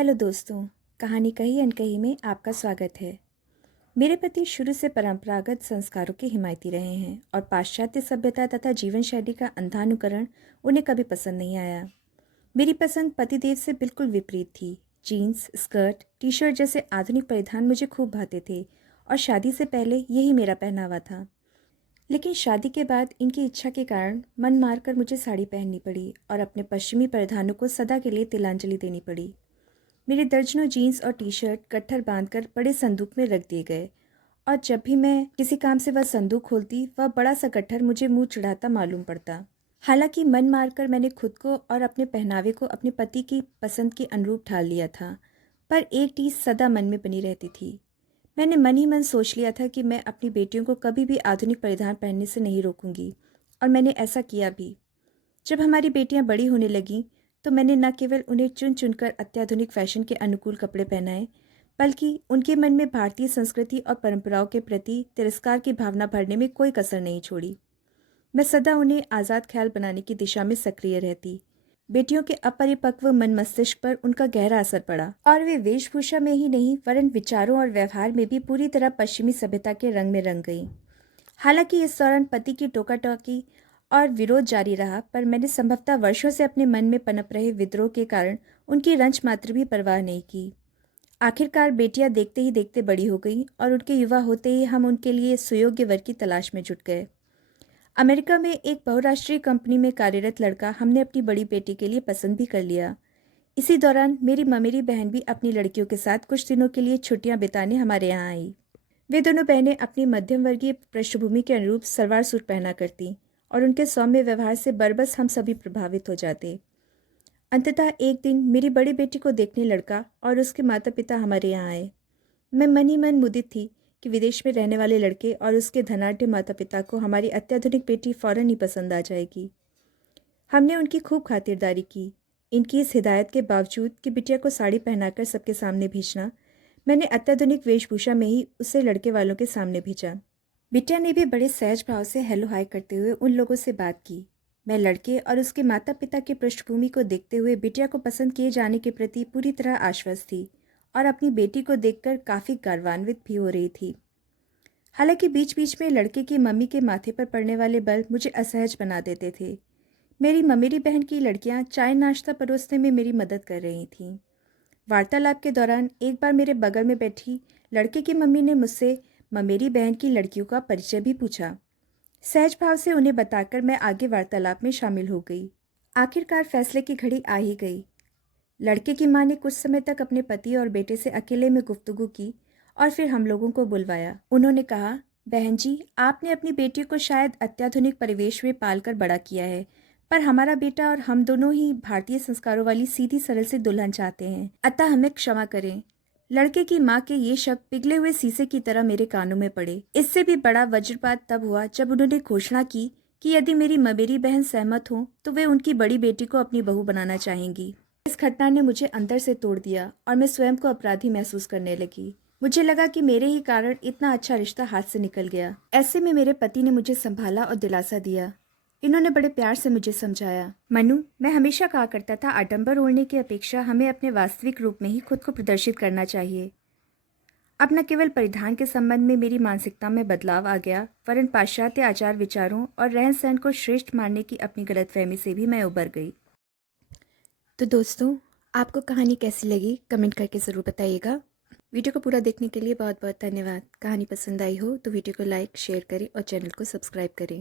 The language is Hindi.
हेलो दोस्तों, कहानी कही अनकही में आपका स्वागत है। मेरे पति शुरू से परंपरागत संस्कारों के हिमायती रहे हैं और पाश्चात्य सभ्यता तथा जीवन शैली का अंधा अनुकरण उन्हें कभी पसंद नहीं आया। मेरी पसंद पतिदेव से बिल्कुल विपरीत थी। जीन्स, स्कर्ट, टी शर्ट जैसे आधुनिक परिधान मुझे खूब भाते थे और शादी से पहले यही मेरा पहनावा था। लेकिन शादी के बाद इनकी इच्छा के कारण मन मारकर मुझे साड़ी पहननी पड़ी और अपने पश्चिमी परिधानों को सदा के लिए तिलांजलि देनी पड़ी। मेरे दर्जनों जीन्स और टी शर्ट गट्ठर बांधकर बड़े संदूक में रख दिए गए और जब भी मैं किसी काम से वह संदूक खोलती वह बड़ा सा गट्ठर मुझे मुंह चिढ़ाता मालूम पड़ता। हालांकि मन मारकर मैंने खुद को और अपने पहनावे को अपने पति की पसंद के अनुरूप ढाल लिया था, पर एक चीज सदा मन में बनी रहती थी। मैंने मन ही मन सोच लिया था कि मैं अपनी बेटियों को कभी भी आधुनिक परिधान पहनने से नहीं रोकूंगी, और मैंने ऐसा किया भी। जब हमारी बेटियां बड़ी होने लगीं तो मैंने न केवल उन्हें चुन चुनकर अत्याधुनिक फैशन के अनुकूल कपड़े पहनाए, बल्कि उनके मन में भारतीय संस्कृति और परंपराओं के प्रति तिरस्कार की भावना भरने में कोई कसर नहीं छोड़ी। मैं सदा उन्हें आज़ाद ख्याल बनाने की दिशा में सक्रिय रहती। बेटियों के अपरिपक्व मन मस्तिष्क पर उनका गहरा असर पड़ा और वे वेशभूषा में ही नहीं वरन विचारों और व्यवहार में भी पूरी तरह पश्चिमी सभ्यता के रंग में रंग गई। हालांकि इस दौरान पति की टोका टोकी और विरोध जारी रहा, पर मैंने संभवतः वर्षों से अपने मन में पनप रहे विद्रोह के कारण उनकी रंच मात्र भी परवाह नहीं की। आखिरकार बेटियां देखते ही देखते बड़ी हो गईं और उनके युवा होते ही हम उनके लिए सुयोग्य वर की तलाश में जुट गए। अमेरिका में एक बहुराष्ट्रीय कंपनी में कार्यरत लड़का हमने अपनी बड़ी बेटी के लिए पसंद भी कर लिया। इसी दौरान मेरी ममेरी बहन भी अपनी लड़कियों के साथ कुछ दिनों के लिए छुट्टियां बिताने हमारे यहाँ आई। वे दोनों बहनें अपनी मध्यम वर्गीय पृष्ठभूमि के अनुरूप सलवार सूट पहना करती और उनके सौम्य व्यवहार से बरबस हम सभी प्रभावित हो जाते। अंततः एक दिन मेरी बड़ी बेटी को देखने लड़का और उसके माता पिता हमारे यहाँ आए। मैं मन ही मन मुदित थी कि विदेश में रहने वाले लड़के और उसके धनाढ्य माता पिता को हमारी अत्याधुनिक बेटी फौरन ही पसंद आ जाएगी। हमने उनकी खूब खातिरदारी की। इनकी इस हिदायत के बावजूद कि बिटिया को साड़ी पहनाकर सबके सामने भेजना, मैंने अत्याधुनिक वेशभूषा में ही उसे लड़के वालों के सामने भेजा। बिटिया ने भी बड़े सहज भाव से हेलो हाय करते हुए उन लोगों से बात की। मैं लड़के और उसके माता पिता की पृष्ठभूमि को देखते हुए बिटिया को पसंद किए जाने के प्रति पूरी तरह आश्वस्त थी और अपनी बेटी को देखकर काफ़ी गर्वान्वित भी हो रही थी। हालांकि बीच बीच में लड़के की मम्मी के माथे पर पड़ने वाले बल मुझे असहज बना देते थे। मेरी ममेरी बहन की लड़कियां चाय नाश्ता परोसने में मेरी मदद कर रही थीं। वार्तालाप के दौरान एक बार मेरे बगल में बैठी लड़के की मम्मी ने मुझसे ममेरी बहन की लड़कियों का परिचय भी पूछा। सहज भाव से उन्हें बताकर मैं आगे वार्तालाप में शामिल हो गई। आखिरकार फैसले की घड़ी आ ही गई। लड़के की मां ने कुछ समय तक अपने पति और बेटे से अकेले में गुफ्तगू की और फिर हम लोगों को बुलवाया। उन्होंने कहा, बहन जी, आपने अपनी बेटी को शायद अत्याधुनिक परिवेश में पालकर बड़ा किया है, पर हमारा बेटा और हम दोनों ही भारतीय संस्कारों वाली सीधी सरल से दुल्हन चाहते हैं, अतः हमें क्षमा करें। लड़के की माँ के ये शब्द पिघले हुए शीशे की तरह मेरे कानों में पड़े। इससे भी बड़ा वज्रपात तब हुआ जब उन्होंने घोषणा की कि यदि मेरी ममेरी बहन सहमत हो तो वे उनकी बड़ी बेटी को अपनी बहू बनाना चाहेंगी। इस घटना ने मुझे अंदर से तोड़ दिया और मैं स्वयं को अपराधी महसूस करने लगी। मुझे लगा कि मेरे ही कारण इतना अच्छा रिश्ता हाथ से निकल गया। ऐसे में मेरे पति ने मुझे संभाला और दिलासा दिया। इन्होंने बड़े प्यार से मुझे समझाया, मनु, मैं हमेशा कहा करता था आडंबर ओढ़ने की अपेक्षा हमें अपने वास्तविक रूप में ही खुद को प्रदर्शित करना चाहिए। अब न केवल परिधान के संबंध में मेरी मानसिकता में बदलाव आ गया, वरन पाश्चात्य आचार विचारों और रहन सहन को श्रेष्ठ मानने की अपनी गलतफहमी से भी मैं उबर गई। तो दोस्तों, आपको कहानी कैसी लगी कमेंट करके ज़रूर बताइएगा। वीडियो को पूरा देखने के लिए बहुत बहुत धन्यवाद। कहानी पसंद आई हो तो वीडियो को लाइक शेयर करें और चैनल को सब्सक्राइब करें।